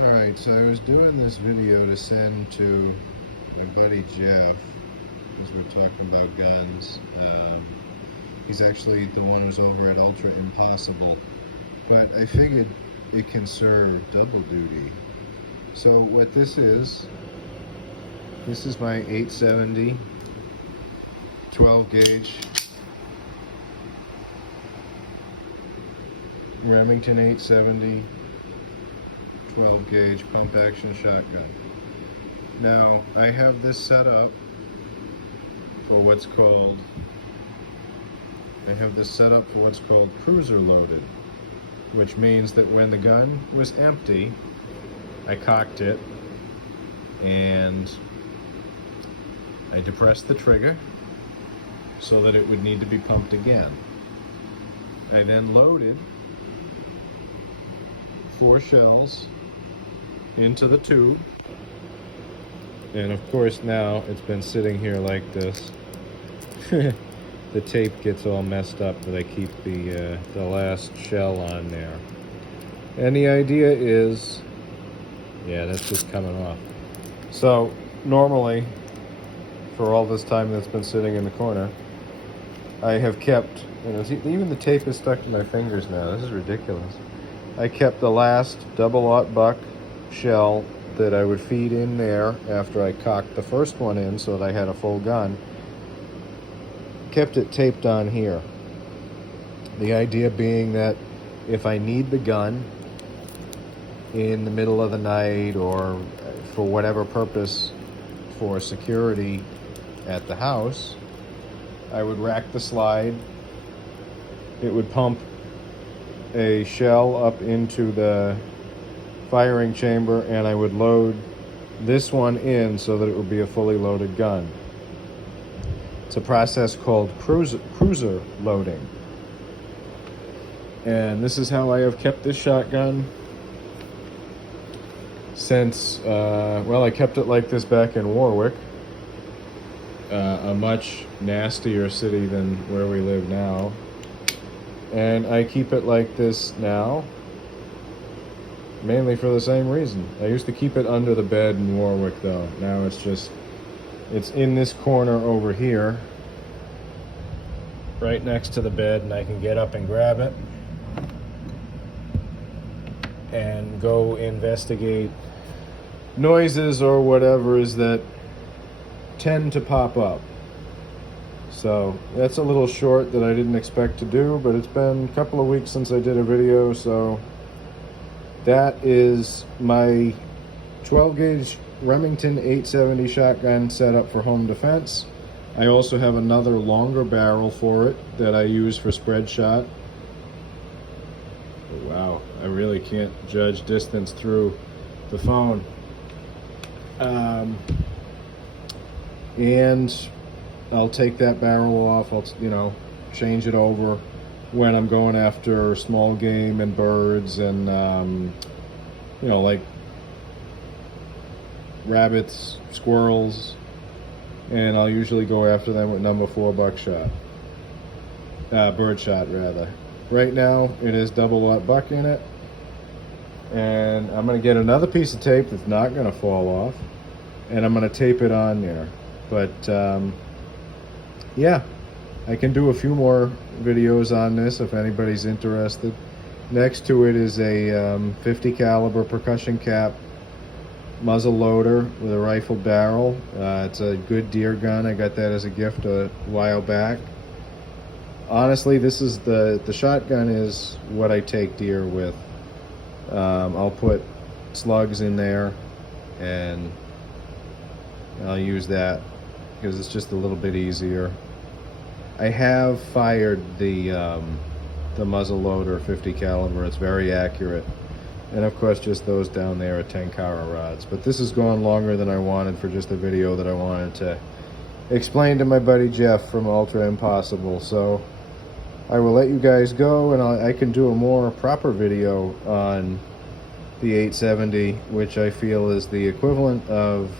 Alright, so I was doing this video to send to my buddy Jeff, because we're talking about guns. He's actually the one who's over at Ultra Impossible, but I figured it can serve double duty. So what this is my 870 12 gauge Remington 870 12 gauge pump action shotgun. Now I have this set up for what's called cruiser loaded, which means that when the gun was empty, I cocked it and I depressed the trigger so that it would need to be pumped again. I then loaded 4 shells into the tube, and of course now it's been sitting here like this. The tape gets all messed up, but I keep the last shell on there. And the idea is, yeah, that's just coming off. So normally, for all this time that's been sitting in the corner, I have kept, even the tape is stuck to my fingers now. This is ridiculous. I kept the last double-aught buck shell that I would feed in there after I cocked the first one in so that I had a full gun. Kept it taped on here. The idea being that if I need the gun in the middle of the night or for whatever purpose for security at the house, I would rack the slide. It would pump a shell up into the firing chamber, and I would load this one in so that it would be a fully loaded gun. It's a process called cruiser loading. And this is how I have kept this shotgun since, well, I kept it like this back in Warwick, a much nastier city than where we live now. And I keep it like this now, mainly for the same reason. I used to keep it under the bed in Warwick, though. Now it's in this corner over here, right next to the bed, and I can get up and grab it and go investigate noises or whatever's that tend to pop up. So that's a little short that I didn't expect to do, but it's been a couple of weeks since I did a video, so that is my 12 gauge Remington 870 shotgun set up for home defense. I also have another longer barrel for it that I use for spread shot. Oh, wow, I really can't judge distance through the phone. And I'll take that barrel off. I'll, change it over when I'm going after small game and birds and, like rabbits, squirrels, and I'll usually go after them with number 4 buckshot. Bird shot, rather. Right now, it is double-aught buck in it, and I'm going to get another piece of tape that's not going to fall off, and I'm going to tape it on there. But, yeah, I can do a few more videos on this if anybody's interested. Next to it is a 50 caliber percussion cap muzzle loader with a rifle barrel. It's a good deer gun. I got that as a gift a while back. Honestly, this is the shotgun is what I take deer with. I'll put slugs in there and I'll use that because it's just a little bit easier. I have fired the muzzle loader 50 caliber. It's very accurate. And of course, just those down there are 10 Cara rods. But this has gone longer than I wanted for just a video that I wanted to explain to my buddy Jeff from Ultra Impossible. So I will let you guys go, and I can do a more proper video on the 870, which I feel is the equivalent of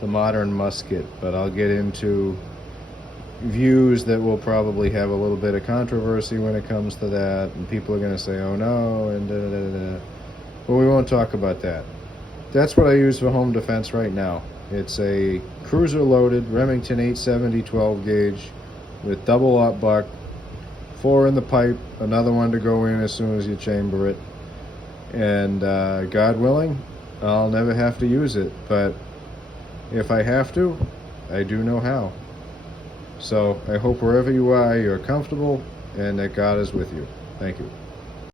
the modern musket. But I'll get into views that will probably have a little bit of controversy when it comes to that, and people are going to say, oh no, and da da da da. But we won't talk about that. That's what I use for home defense right now. It's a cruiser loaded Remington 870 12 gauge with double aught buck, 4 in the pipe, another one to go in as soon as you chamber it. And God willing, I'll never have to use it, but if I have to, I do know how. So I hope wherever you are, you're comfortable and that God is with you. Thank you.